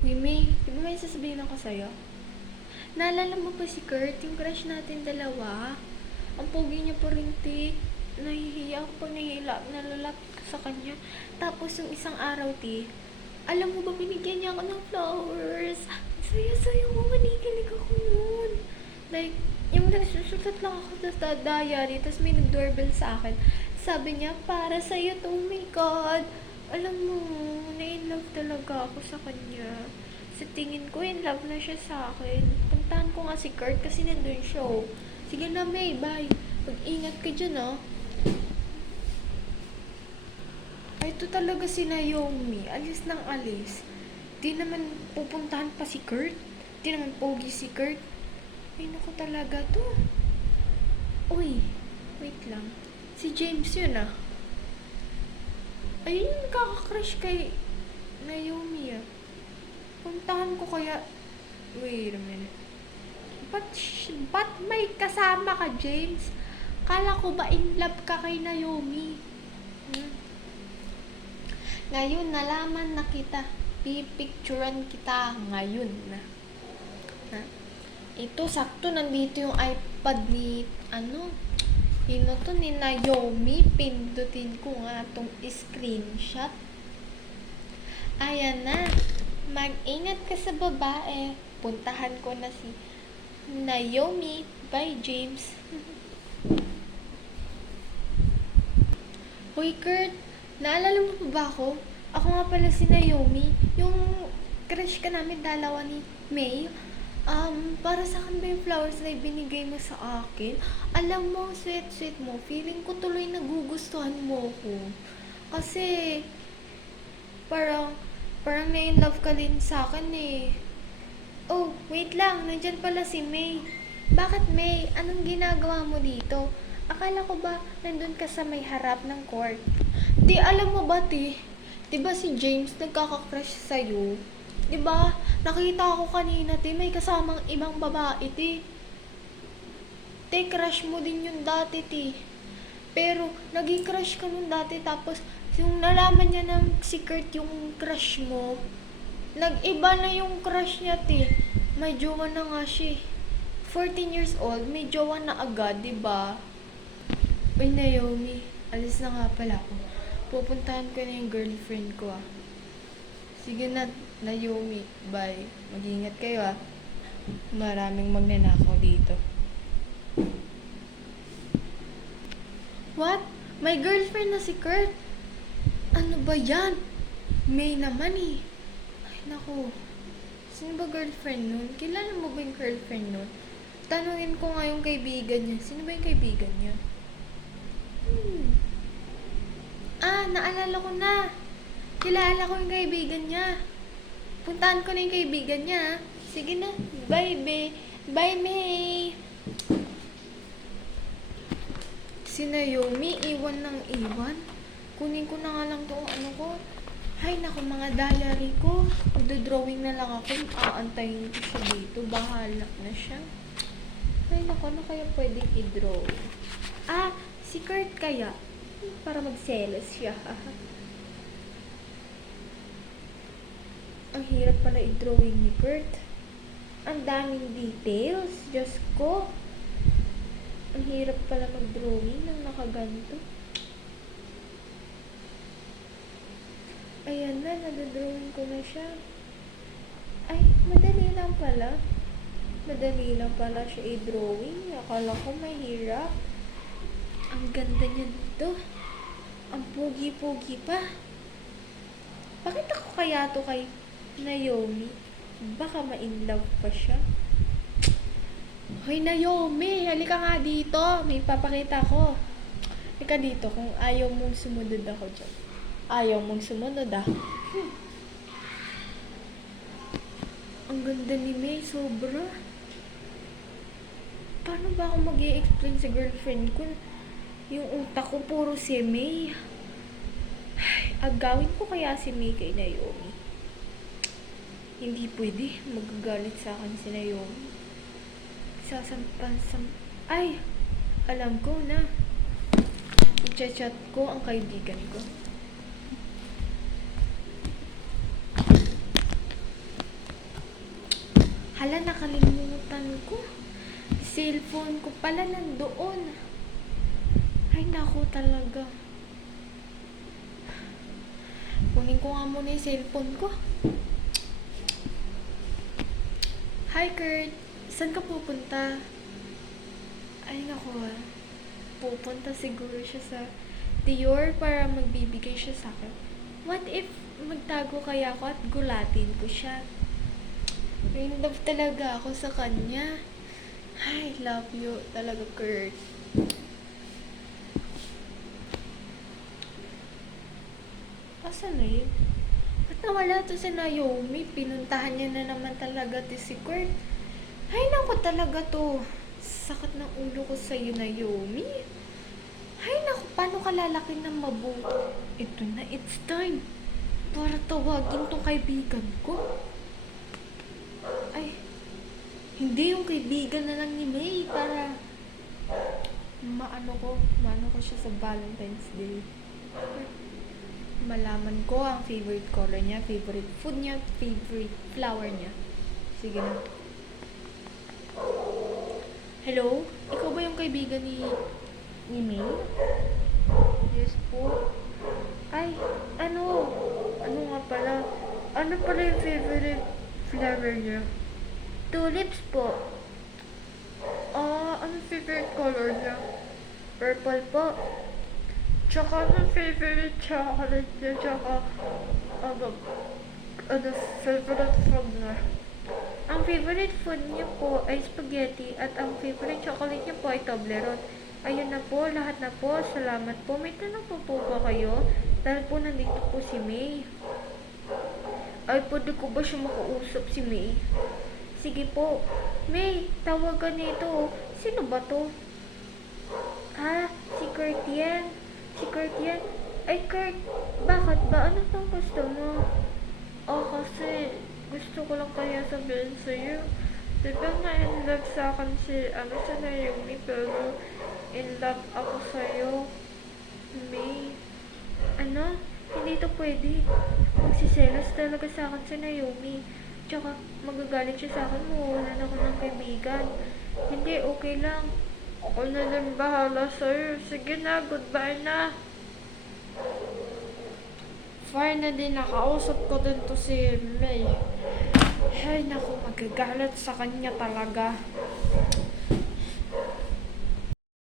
Uy, May, di ba may sasabihin ako sa'yo? Naalala mo ba si Kurt, yung crush natin dalawa? Ang pogi niya pa rin, te. Nahihiya ako pag nalalapit ko sa kanya. Tapos yung isang araw, te, alam mo ba, binigyan niya ako ng flowers. Saya-saya ko, manikilig ako noon. Like, yung nagsusulat lang ako sa diary, tapos may nag-doorbell sa akin. Sabi niya, para sa'yo to, oh my God. Alam mo, na-in-love talaga ako sa kanya. Sa tingin ko, in love na siya sa akin. Puntahan ko nga si Kurt kasi nandun siya, oh. Sige na, May, bye. Mag-ingat ka dyan, oh. Ay, ito talaga si Naomi. Alis ng alis. Di naman pupuntahan pa si Kurt. Di naman pogi si Kurt. Ay, naku talaga to. Uy, wait lang. Si James yun, ah. Ayun yung nakaka-crush kay Naomi, ah. Puntahan ko kaya... Wait a minute. Ba't may kasama ka, James? Kala ko ba in love ka kay Naomi? Hmm? Ngayon, nalaman na kita. Pipicturean kita ngayon na. Ha? Ito, sakto, nandito yung iPad ni, to ni Naomi. Pindutin ko nga tong screenshot. Ayan na. Mag-ingat ka sa babae. Puntahan ko na si Naomi by James. Hoy, Kurt. Naalala mo pa ba ako? Ako nga pala si Naomi. Yung crush ka namin dalawa ni May. Para sa akin ba yung flowers na ibinigay mo sa akin? Alam mo, sweet mo. Feeling ko tuloy nagugustuhan mo ko. Kasi, parang na-in-love ka din sa akin eh. Oh, wait lang. Nandyan pala si May. Bakit, May? Anong ginagawa mo dito? Akala ko ba nandun ka sa may harap ng court? Di, alam mo ba, ti? Di ba si James nagkaka-crush sa'yo? Di ba? Nakita ko kanina, ti, may kasamang ibang babae, ti. Te, crush mo din yun dati, ti. Pero, naging crush ka nun dati, tapos, yung nalaman niya ng si Kurt yung crush mo, nag-iba na yung crush niya, ti. May jowa na nga siya. 14 years old, may jowa na agad, di ba? Uy, Naomi, alis na nga pala ako. Pupuntahan ko na yung girlfriend ko, ah. Sige na, Naomi, bye. Mag-ingat kayo, ah. Maraming magnanakaw dito. What? May girlfriend na si Kurt? Ano ba yan? May naman eh. Ay, naku. Sino ba girlfriend nun? Kilala mo ba yung girlfriend nun? Tanungin ko nga yung kaibigan niya. Sino ba yung kaibigan niya? Naalala ko na. Kilala ko yung kaibigan niya. Puntahan ko na yung kaibigan niya. Sige na. Bye, be. Bye, May. Si Naomi, iwan ng iwan. Kunin ko na nga lang to ko. Hay, naku, mga diary ko. Magdodrawing na lang ako. Aantayin ko siya dito. Bahala na siya. Ay, naku, ano kaya pwedeng i-draw? Si Kurt kaya. Para magselos siya. Ang hirap pala i-drawing ni Kurt. Ang daming details. Diyos ko. Ang hirap pala mag-drawing ng nakaganto. Ayan na, nadodrawing ko na siya. Ay, madali lang pala. Madali lang pala siya i-drawing. Akala ko mahirap. Ang ganda niya dito. Ang pogi-pogi pa. Bakit ako kaya to kay Naomi? Baka ma-inlove pa siya. Hoy, Naomi, halika nga dito. May papakita ko. Halika dito kung ayaw mong sumunod ako dyan. Ayaw mong sumunod, ah. Ang ganda ni May, sobra. Paano ba ako mag-i-explain sa girlfriend ko? Yung utak ko puro si May. Ay, agawin ko kaya si May kay Naomi. Hindi pwede. Magagalit sa akin si Naomi. Ay! Alam ko na. I-chat ko ang kaibigan ko. pala, nakalimutan ko. Cellphone ko pala nandoon. Ay, naku talaga. Kunin ko nga muna yung cellphone ko. Hi, Kurt. Saan ka pupunta? Ay, naku pupunta siguro siya sa Dior para magbibigay siya sa akin. What if magtago kaya ako at gulatin ko siya? In love talaga ako sa kanya. I love you talaga, Kurt. Asan na yun? Ba't nawala to si Naomi? Pinuntahan niya na naman talaga to si Kurt. Ay, naku talaga to. Sakit ng ulo ko sa'yo, Naomi. Ay, naku, paano ka lalaki ng mabuti? Ito na, it's time para tawagin tong kaibigan ko. Ay, hindi yung kaibigan na lang ni May para maano ko siya sa Valentine's Day. Malaman ko ang favorite color niya, favorite food niya, favorite flower niya. Sige na. Hello? Ikaw ba yung kaibigan ni May? Yes po. Ay, ano? Ano nga pala? Ano pala yung favorite flower niya? Tulips po. Ano favorite color niya? Purple po. Tsaka ano favorite chocolate niya? Tsaka, favorite food niya? Ang favorite food niya po ay spaghetti at ang favorite chocolate niya po ay Toblerone. Ayun na po, lahat na po. Salamat po. May tanong po ba kayo? Dahil po nandito po si May. Ay, pwede ko ba siya makausap si May? Sige po. May, tawagan nito. Sino ba to? Si Kurt yan. Si Kurt yan. Ay, Kurt, bakit ba? Ano pang gusto mo? Kasi gusto ko lang kaya sabihin sa'yo. Diba nga in love sa akin si Naomi, pero in love ako sa'yo, May. Ano? Hindi to pwede. Magsiselos talaga sa akin si Naomi. Tsaka magagalit siya sa akin, mawawalan ako ng kaibigan. Hindi, okay lang. Ako na lang bahala sa'yo. Sige na, goodbye na. Finally, nakausap ko din to si May. Ay, naku, magagalit sa kanya talaga.